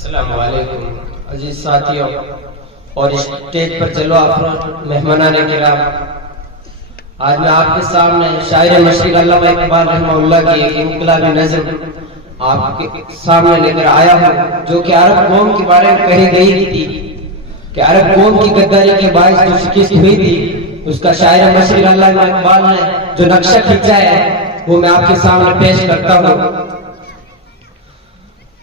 السلام علیکم عزیز ساتھیوں اور اسٹیج پر چلو افروز مہمانان کرام، آج میں آپ کے سامنے شاعر مشرق علامہ اقبال رحمہ اللہ کی ایک انقلابی نظم آپ کے سامنے لے کر آیا ہوں، جو کہ عرب قوم کے بارے میں کہی گئی تھی کہ عرب قوم کی غداری کے باعث جو شکست ہوئی تھی، اس کا شاعر مشرق علامہ اقبال نے جو نقشہ کھینچا ہے وہ میں آپ کے سامنے پیش کرتا ہوں۔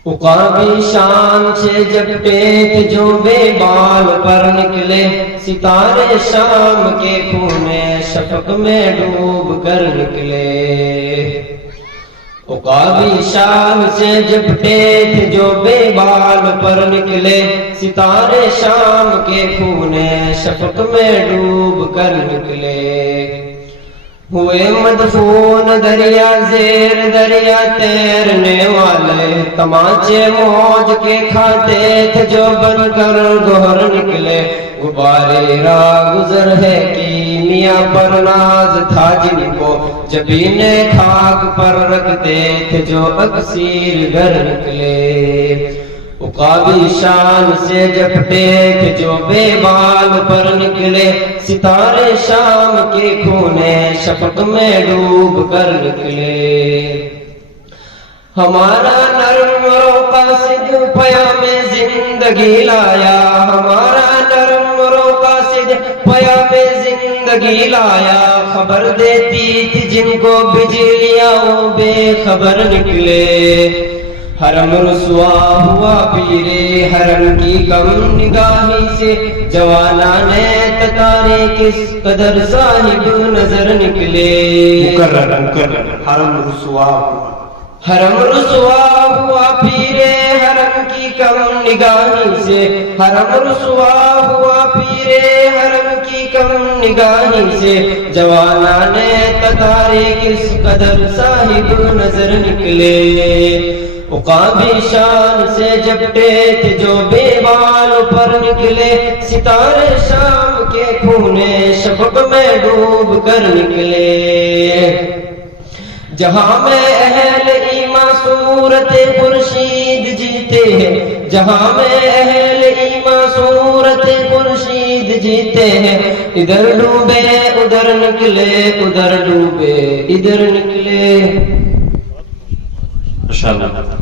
عقابی شان سے جب پیت جو بے بال پر نکلے، ستارے شام کے خون شفق میں ڈوب کر نکلے۔ عقابی شان سے جب پیت جو بے بال پر نکلے، ستارے شام کے خون شفق میں ڈوب کر نکلے۔ ہوئے مدفون دریا زیر دریا تیرنے والے، تماچے موج کے کھاتے تھے جو بن کر گوہر نکلے۔ غبارے راہ گزر ہے کیمیا پر ناز تھا جن کو، جبین خاک پر رکھتے تھے جو اکسیر گر نکلے۔ عقابی شان سے جپٹے تھے جو بے بال پر نکلے، ستارے شام کے خون شفق میں ڈوب کر نکلے۔ ہمارا نرم رو قاصد پیام زندگی لایا، ہمارا نرم رو قاصد پیام زندگی لایا۔ خبر دیتی تھی جن کو بجلیاں وہ بے خبر نکلے۔ حرم رسوا ہوا پیرے حرم کی کم نگاہی سے، جوانان تتارے کس قدر صاحب نظر نکلے۔ مکرر حرم رسوا ہوا، حرم رسوا ہوا پیرے حرم کی کم نگاہی سے، حرم رسوا ہوا پیرے حرم کی کم نگاہی سے، جوانان تتارے کس قدر صاحب نظر نکلے۔ عقابی شان سے جپٹے تھے جو بے بال پر نکلے، ستارے شام کے خون شفق میں ڈوب کر نکلے۔ جہاں میں اہل ایمان صورت خورشید جیتے ہیں، جہاں میں اہل ایمان صورت خورشید جیتے ہیں، ادھر ڈوبے ادھر نکلے، ادھر ڈوبے ادھر نکلے۔ ماشاءاللہ۔